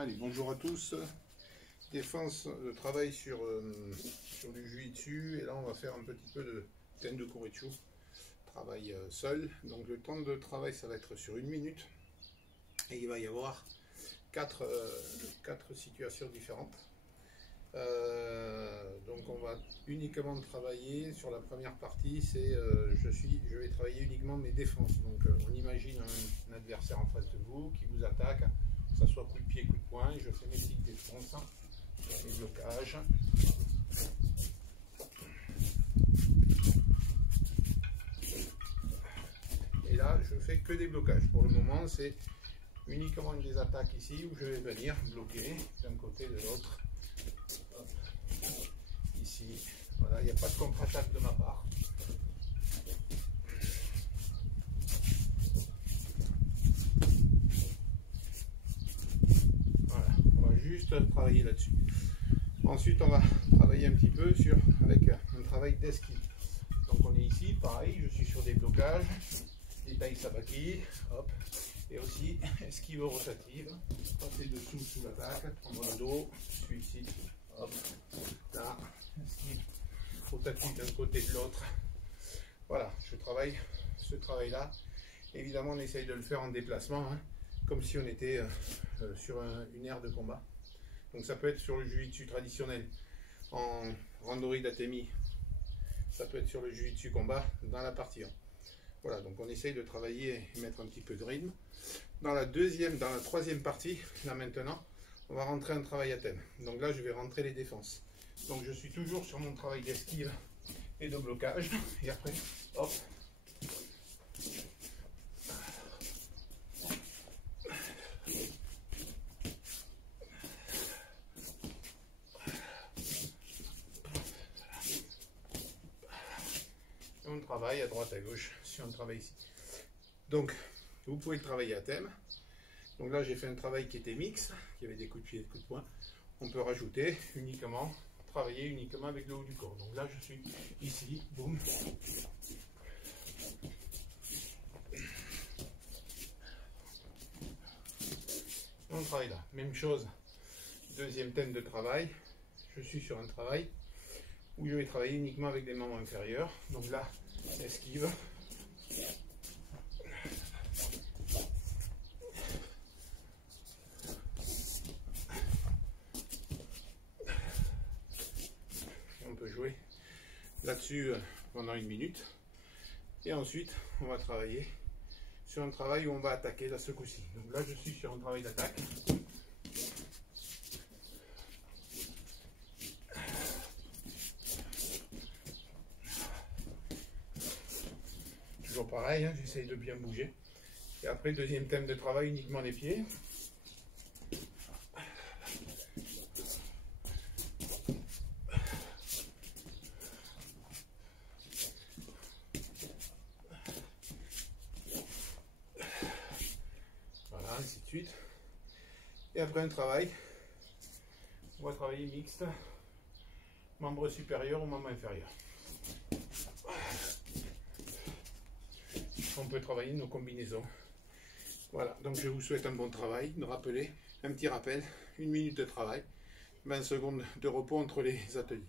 Allez, bonjour à tous. Défense de travail sur du jiu-jitsu. Et là, on va faire un petit peu de ten de Kouritchū. Travail seul. Donc, le temps de travail, ça va être sur 1 minute. Et il va y avoir quatre situations différentes. Donc, on va uniquement travailler sur la première partie. C'est je vais travailler uniquement mes défenses. Donc, on imagine un adversaire en face de vous qui vous attaque. Que ce soit coup de pied, coup de poing, je fais mes petites défenses, mes blocages. Et là, je fais que des blocages. Pour le moment, c'est uniquement des attaques ici où je vais venir bloquer d'un côté de l'autre. Ici, voilà, il n'y a pas de contre-attaque de ma part. Juste travailler là-dessus. Ensuite, on va travailler un petit peu avec un travail d'esquive. Donc, on est ici, pareil, je suis sur des blocages, des tailles sabaki, hop, et aussi esquive rotative, passer dessous sous l'attaque, prendre le dos, je suis ici, hop, là, esquive rotative d'un côté de l'autre. Voilà, je travaille ce travail-là. Évidemment, on essaye de le faire en déplacement, hein, comme si on était sur une aire de combat. Donc ça peut être sur le jiu-jitsu traditionnel en randori datemi, ça peut être sur le jiu-jitsu combat dans la partie 1. Voilà, donc on essaye de travailler et mettre un petit peu de rythme. Dans la troisième partie, là maintenant, on va rentrer un travail à thème. Donc là, je vais rentrer les défenses. Donc je suis toujours sur mon travail d'esquive et de blocage. Et après, hop. On travaille à droite à gauche si on travaille ici. Donc vous pouvez le travailler à thème. Donc là j'ai fait un travail qui était mix, qui avait des coups de pied et des coups de poing. On peut rajouter travailler uniquement avec le haut du corps. Donc là je suis ici, boum. On travaille là. Même chose, deuxième thème de travail. Je suis sur un travail où je vais travailler uniquement avec des membres inférieurs. Donc là, esquive. On peut jouer là-dessus pendant 1 minute. Et ensuite, on va travailler sur un travail où on va attaquer là ce coup-ci. Donc là, je suis sur un travail d'attaque. Toujours pareil, hein, j'essaye de bien bouger. Et après, deuxième thème de travail, uniquement les pieds. Voilà, ainsi de suite. Et après un travail, on va travailler mixte, membre supérieur ou membre inférieur. On peut travailler nos combinaisons. Voilà, donc je vous souhaite un bon travail. Rappelez, un petit rappel, 1 minute de travail, 20 secondes de repos entre les ateliers.